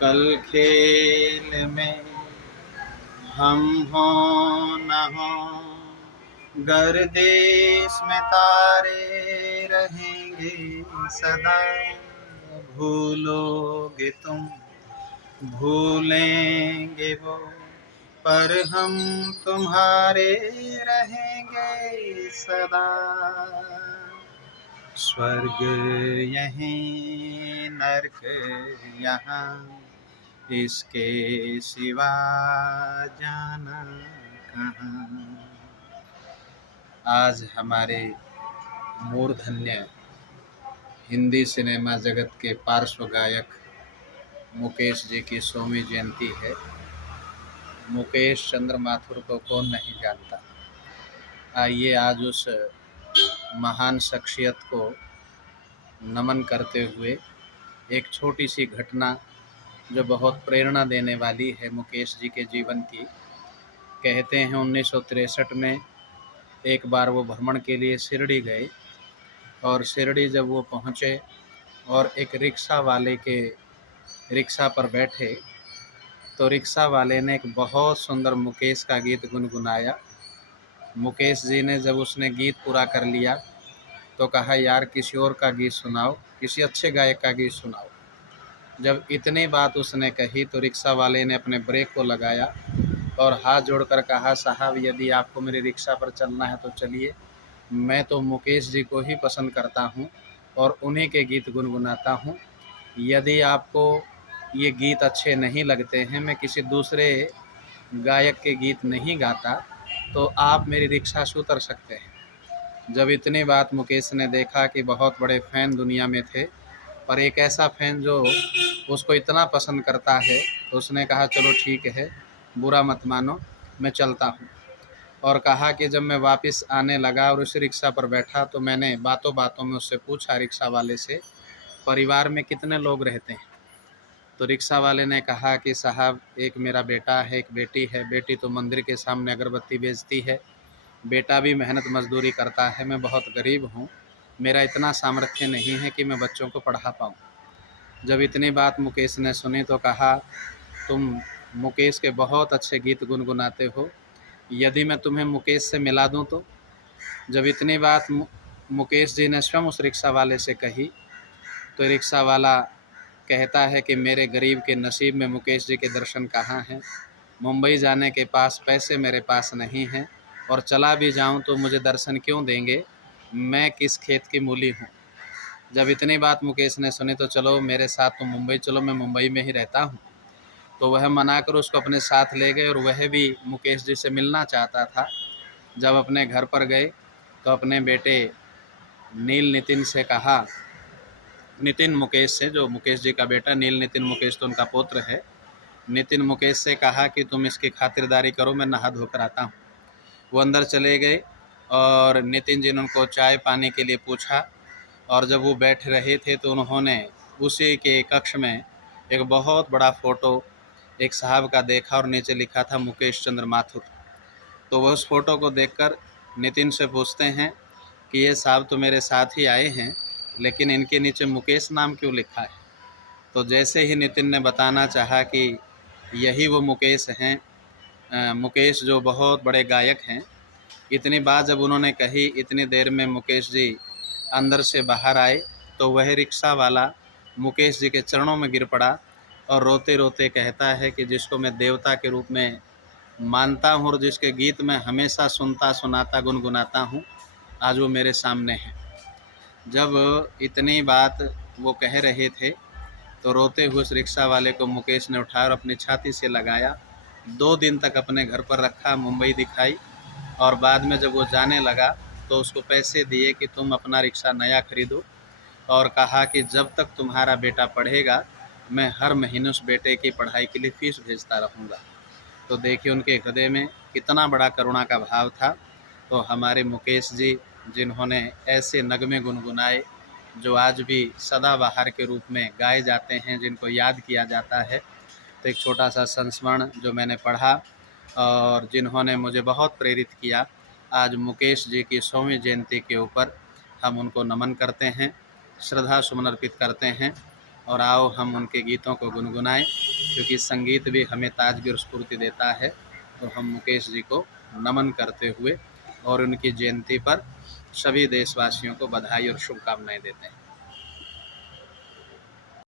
कल खेल में हम हो न हो, गर्दिश में तारे रहेंगे सदा। भूलोगे तुम, भूलेंगे वो, पर हम तुम्हारे रहेंगे सदा। स्वर्ग यहीं, नरक यहाँ, इसके सिवा जाना कहाँ। आज हमारे मूर्धन्य हिंदी सिनेमा जगत के पार्श्व गायक मुकेश जी की 100वीं जयंती है। मुकेश चंद्र माथुर को कौन नहीं जानता। आइए आज उस महान शख्सियत को नमन करते हुए एक छोटी सी घटना जो बहुत प्रेरणा देने वाली है मुकेश जी के जीवन की। कहते हैं 1963 में एक बार वो भ्रमण के लिए शिरडी गए और शिरडी जब वो पहुँचे और एक रिक्शा वाले के रिक्शा पर बैठे तो रिक्शा वाले ने एक बहुत सुंदर मुकेश का गीत गुनगुनाया। मुकेश जी ने जब उसने गीत पूरा कर लिया तो कहा, यार किसी और का गीत सुनाओ, किसी अच्छे गायक का गीत सुनाओ। जब इतनी बात उसने कही तो रिक्शा वाले ने अपने ब्रेक को लगाया और हाथ जोड़कर कहा, साहब यदि आपको मेरी रिक्शा पर चलना है तो चलिए, मैं तो मुकेश जी को ही पसंद करता हूँ और उन्हीं के गीत गुनगुनाता हूँ। यदि आपको ये गीत अच्छे नहीं लगते हैं, मैं किसी दूसरे गायक के गीत नहीं गाता, तो आप मेरी रिक्शा से उतर सकते हैं। जब इतनी बात मुकेश ने देखा कि बहुत बड़े फ़ैन दुनिया में थे और एक ऐसा फ़ैन जो उसको इतना पसंद करता है, तो उसने कहा चलो ठीक है, बुरा मत मानो, मैं चलता हूँ। और कहा कि जब मैं वापस आने लगा और उस रिक्शा पर बैठा तो मैंने बातों बातों में उससे पूछा रिक्शा वाले से, परिवार में कितने लोग रहते हैं? तो रिक्शा वाले ने कहा कि साहब एक मेरा बेटा है, एक बेटी है। बेटी तो मंदिर के सामने अगरबत्ती बेचती है, बेटा भी मेहनत मजदूरी करता है। मैं बहुत गरीब हूँ, मेरा इतना सामर्थ्य नहीं है कि मैं बच्चों को पढ़ा पाऊँ। जब इतनी बात मुकेश ने सुनी तो कहा, तुम मुकेश के बहुत अच्छे गीत गुनगुनाते हो, यदि मैं तुम्हें मुकेश से मिला दूँ तो? जब इतनी बात मुकेश जी ने स्वयं उस रिक्शा वाले से कही तो रिक्शा वाला कहता है कि मेरे गरीब के नसीब में मुकेश जी के दर्शन कहाँ हैं। मुंबई जाने के पास पैसे मेरे पास नहीं हैं और चला भी जाऊं तो मुझे दर्शन क्यों देंगे, मैं किस खेत की मूली हूं। जब इतनी बात मुकेश ने सुनी तो चलो मेरे साथ तुम मुंबई चलो, मैं मुंबई में ही रहता हूं। तो वह मनाकर उसको अपने साथ ले गए और वह भी मुकेश जी से मिलना चाहता था। जब अपने घर पर गए तो अपने बेटे नील नितिन से कहा, नितिन मुकेश से, जो मुकेश जी का बेटा नील नितिन मुकेश तो उनका पुत्र है, नितिन मुकेश से कहा कि तुम इसकी खातिरदारी करो, मैं नहा धोकर आता हूँ। वो अंदर चले गए और नितिन जी ने उनको चाय पानी के लिए पूछा और जब वो बैठ रहे थे तो उन्होंने उसी के कक्ष में एक बहुत बड़ा फ़ोटो एक साहब का देखा और नीचे लिखा था मुकेश चंद्र माथुर। तो वह उस फ़ोटो को देखकर नितिन से पूछते हैं कि ये साहब तो मेरे साथ ही आए हैं, लेकिन इनके नीचे मुकेश नाम क्यों लिखा है? तो जैसे ही नितिन ने बताना चाहा कि यही वो मुकेश हैं, मुकेश जो बहुत बड़े गायक हैं, इतनी बात जब उन्होंने कही, इतनी देर में मुकेश जी अंदर से बाहर आए तो वह रिक्शा वाला मुकेश जी के चरणों में गिर पड़ा और रोते रोते कहता है कि जिसको मैं देवता के रूप में मानता हूँ और जिसके गीत मैं हमेशा सुनता सुनाता गुनगुनाता हूँ, आज वो मेरे सामने है। जब इतनी बात वो कह रहे थे तो रोते हुए उस रिक्शा वाले को मुकेश ने उठाया और अपनी छाती से लगाया। 2 दिन तक अपने घर पर रखा, मुंबई दिखाई और बाद में जब वो जाने लगा तो उसको पैसे दिए कि तुम अपना रिक्शा नया खरीदो और कहा कि जब तक तुम्हारा बेटा पढ़ेगा मैं हर महीने उस बेटे की पढ़ाई के लिए फ़ीस भेजता रहूँगा। तो देखिए उनके हृदय में कितना बड़ा करुणा का भाव था। तो हमारे मुकेश जी, जिन्होंने ऐसे नगमे गुनगुनाए जो आज भी सदाबहार के रूप में गाए जाते हैं, जिनको याद किया जाता है, तो एक छोटा सा संस्मरण जो मैंने पढ़ा और जिन्होंने मुझे बहुत प्रेरित किया। आज मुकेश जी की 100वीं जयंती के ऊपर हम उनको नमन करते हैं, श्रद्धा सुमन अर्पित करते हैं और आओ हम उनके गीतों को गुनगुनाएं, क्योंकि संगीत भी हमें ताजगी और स्फूर्ति देता है। तो हम मुकेश जी को नमन करते हुए और उनकी जयंती पर सभी देशवासियों को बधाई और शुभकामनाएं देते हैं।